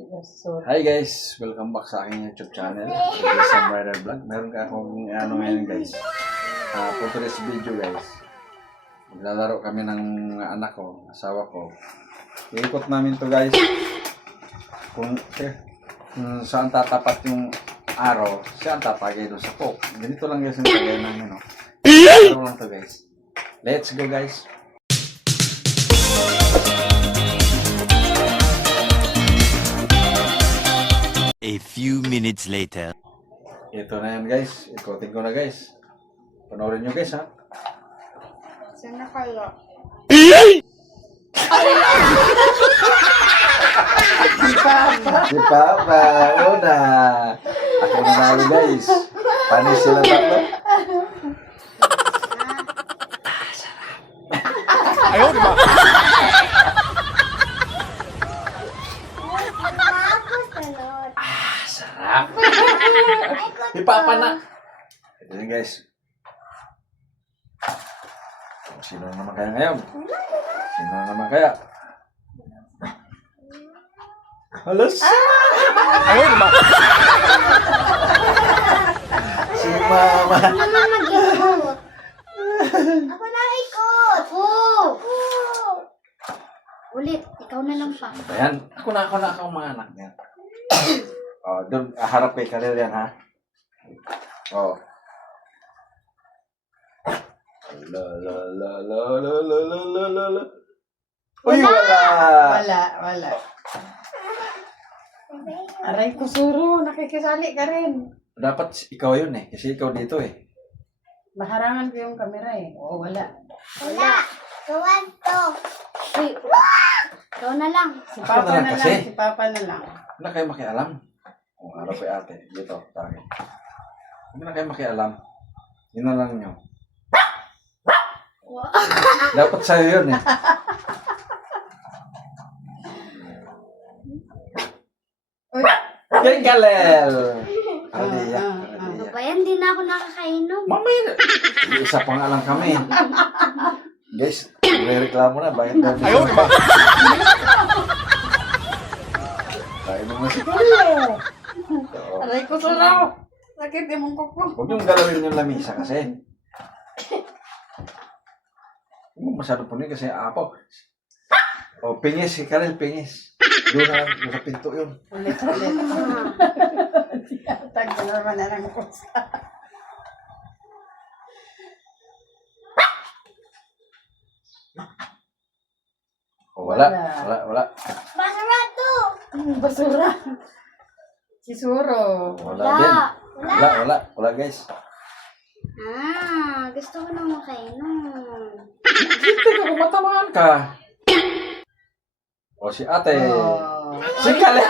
Hi guys! Welcome back sa aking YouTube channel. This is Sam Rider Vlog. Meron ka akong ngayon guys. For today's video guys, maglalaro kami ng anak ko, asawa ko. Iikot namin to guys. Kung saan tatapat yung araw, saan tatagay doon sa poke. Ganito lang guys yung tagay namin. No? Laro lang to guys. Let's go guys! A few minutes later. Ito na yan guys. Ikotin ko na guys. Panoorin nyo guys ha. Sana kaya? Si Papa. Una. Ako nanalo guys. Panis sila tatlo. Ayaw, di ba? Sarap. Si Papa na. Ito yun guys. Sino naman kaya ngayon? Sino naman kaya? Halos. Ayaw, di ba? Si Mama. Mama mag-ikot. Ako na ikot. Ulit, ikaw na lang pa. Ayan. Ako na mga anak niya. Oh, doon harap kay Kalil yan ha. Oh. La la la la la la la la la la. Uy, wala. Wala. Aray ko, Suro. Nakikisali ka rin. Dapat ikaw yun eh. Kasi ikaw dito eh. Maharangan ko yung camera eh. Oo, wala. Wala. Gawan to. Uy, ikaw na lang. Si Papa Ako na na lang kasi. lang. Si Papa na lang. Wala kayo makialam. Oh, harap kay ate. Dito, tayo. Hindi na kayo makialam. Yun na lang nyo. Dapat sa'yo yun eh. Uy. Yan Kalil! Karadiya. Ano ba yan? Di na ako nakakainom. Mamaya na. Isa pa nga lang kami. Guys, may reklamo na. Bakit daw dito? Ayaw, di ba? Kain mo si Kalil. Aray ko, Suro. Sakit yung mong kuko. Huwag niyong galawin yung lamisa kasi. Huwag mo masyado po kasi apaw. O, pingis. Si Kalil, pingis. Doon na, doon sa pinto yun. Ulit. Tag ko naman na lang ko. O, wala. Basura to. Basura. Si Suro. Wala din. Wala guys. Gusto ko nang makainom. Hindi ka, matamaan ka. O, si ate. Oh. Si Kalil.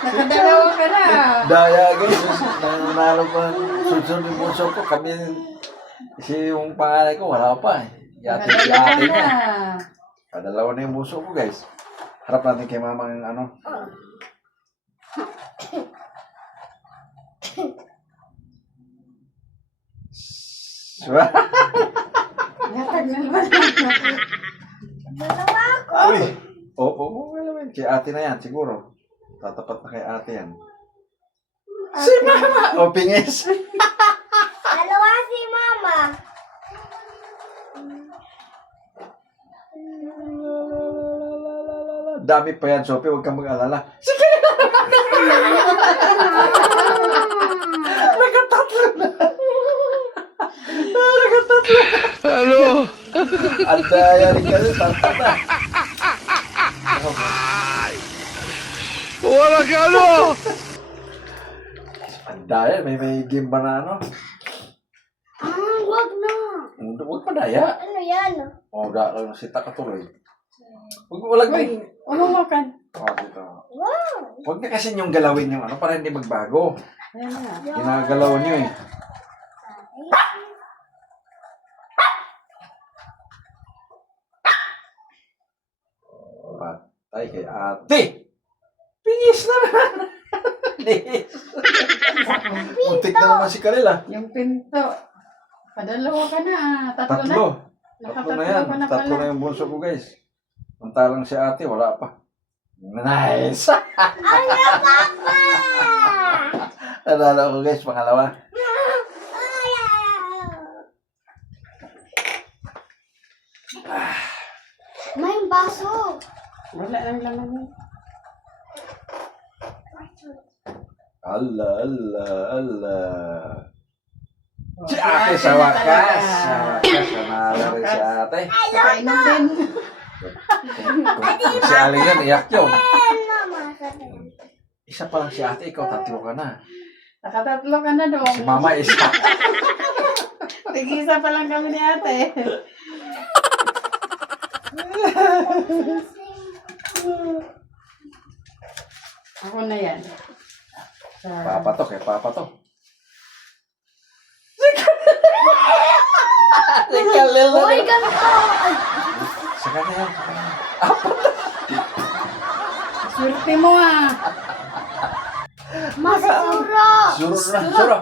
Nakadalawa ka na. Daya guys, nanalo pa sunod yung bunso ko. Kami, kasi yung pangalay ko, wala pa eh. Yate si Nakadalawa ate na. niya. Kadalawa na yung bunso ko guys. Harap natin kay mama ng ano. Natag na naman. Dalawa ako. Uy! Opo, naman. Kay ate na yan, siguro. Tatapat na kay ate yan. Si mama! O, pingis. Dalawa si mama. Dami pa yan, Sophie. Huwag kang mag-alala. Nakatatlo na. Nakatatlo. Ano? Ang daya rin kasi, tatlo na. Wala ka, ano? Ang daya, may game ba na ano? Wag na. Huwag pa daya. Ano yan? O, lang si Takatuloy. Wala Uy, ano makan? dito. Wow. Huwag na kasi niyong galawin yung ano para hindi magbago. Ayan na. Ginagalaw niyo eh. Patay kay ate. Pingis na naman. Pingis. Muntik na naman si Kalil ah. Yung pinto. Padalawa ka na. Tatlo na. Tatlo. Tatlo na yan. Nakatatlo ka na Tatlo pala. na yung bunso ko guys. Samantalang si ate, wala pa. Nice! Ano, Papa? Nanalo ko guys, pangalawa. May baso. Wala lang laman. Ala, ala, ala. Si ate sa wakas. Sa wakas, nanalo rin si ate. Kainom din. Kung si Aling yan, iyak yun. Mama, Isa pa lang si ate, ikaw tatlo ka na. Nakatatlo ka na dong. Si mama isa. Tig-isa pa lang kami ni ate. Ako na yan. Papa to, kay papa to. Uy, ganito. Sa kanya yan, sa kanya. Swerte mo ah. Masura. Suro na, suro.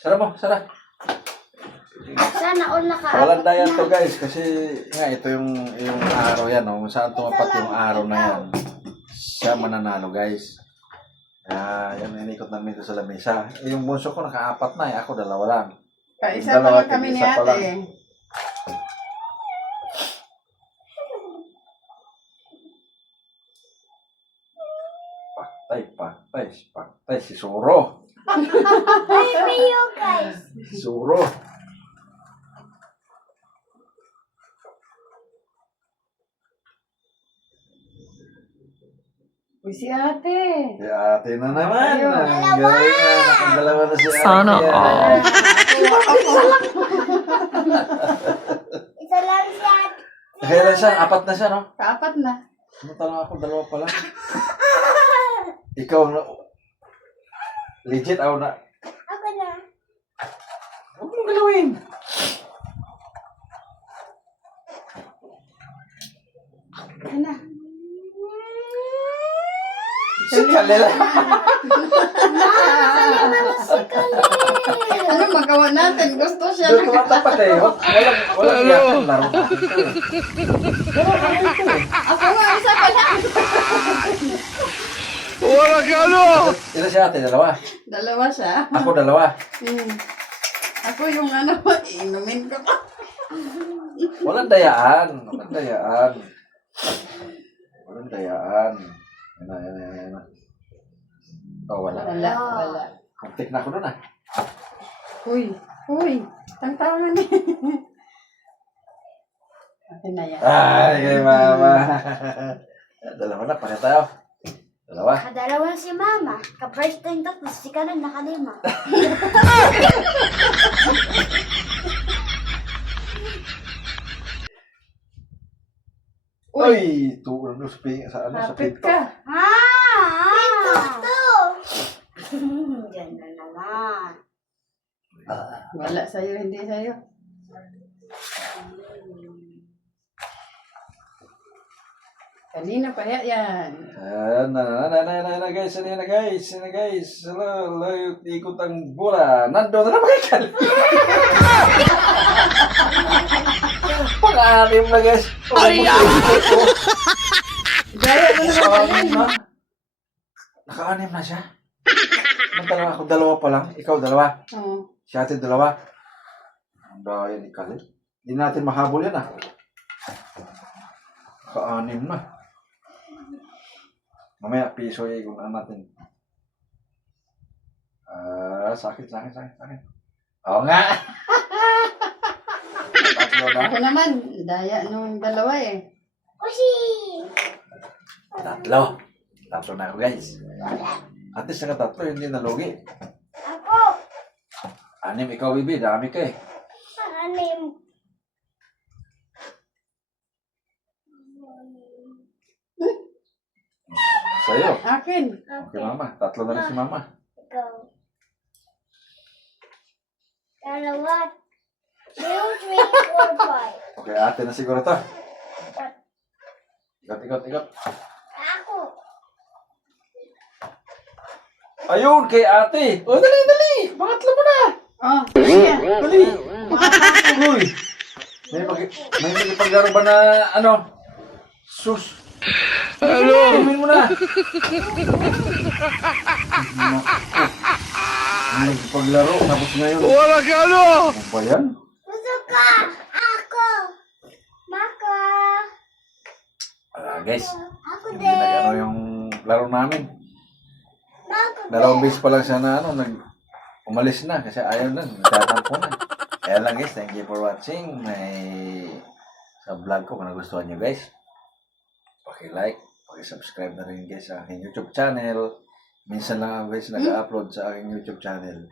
Sara mo, sara. Sana all naka. Walang dayan to guys, kasi nga ito yung araw yan, no? Kung saan tumapat yung araw na yan, siya mananalo guys. Yan, inikot namin ito sa lamesa. Yung bunso ko naka-4 na, ako 2 lang. Kaisa pa lang kami ni Isa pa lang. ate. Paktay, si Suro. Ay, Mayo, guys. Suro. Uy, si ate. Si ate na naman. Ayun. Ang galing na, nakadalawa na si ate. Sana yan. all. Isa lang siya. Kailan siya? 4 na siya, no? Kaapat na. Samantalang ako, 2 pa lang. Ikaw na. Legit, ako na. Ako na. Huwag mong galawin. Ayun na. Si Kalila. Ano magawa natin? Gusto siya Doon na. tumatapat eh. Walang iyak ang laro natin ito eh. Ako nga, isa pa lang. Wala ka ano! Ilan si ate? 2? Dalawa siya. Ako 2. Ako yung ano, inumin ko pa. Walang dayaan. Walang dayaan. Walang dayaan. Yan na. Oh, wala. Wala. Kontik na ako doon ah. Uy. Tangtangan eh. Akin na yan. Ay, kay mama. 2 na, pareho tayo. 2. Kadalawa si Mama. Ka-first time tapos si ka na nakalima. Uy, tuon sa sa Hapit pito. ka. Ito. Diyan na naman. Wala sa'yo, hindi sa'yo. Kanina pa yan. Ayan na guys. Yan na guys. Hello, ikot ang bola. Nando na naman kayo. Pang-anim na guys. Gaya mo na Naka-anim na. Naka-anim na siya. Magdalawa ako, 2 pa lang. Ikaw 2. Oo. Si ate 2. Ang daya ni Kalil. Hindi natin mahabol yan ah. Naka-anim na. Mamaya piso kung ano natin. Sakit. Oo nga. Tatlo na. Ako naman, daya nung 2 eh. Ushi. 3 na ako guys. At least na 3, hindi nalugi. Ako. 6, ikaw bibi, dami ka eh. Anim. Sa'yo. Akin. Okay mama, 3 na rin si mama. Ikaw. Dalawa. 2, 3, 4, 5. Okay, ate na siguro to. Ikot. Ako. Ayun, kay ate. O, dali. Pangatlo mo na. Oh, sige. Dali. Uy. May paglaro ba na, ano? Sus! Ano? Inumin mo na! Nagpaglaro, tapos ngayon. Wala ka ano! Ano ba yan? Gusto ka! Ako! Maka! Guys, Ako hindi din! nag-ano yung laro namin. Mako Dalawang beses pa lang siya na umalis na kasi ayaw na, nagtatampo na. Kaya lang guys, thank you for watching. Sa vlog ko, kung nagustuhan nyo guys, paki-like, paki-subscribe na rin guys sa aking YouTube channel. Minsan lang ako guys nag-upload sa aking YouTube channel.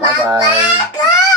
Bye-bye!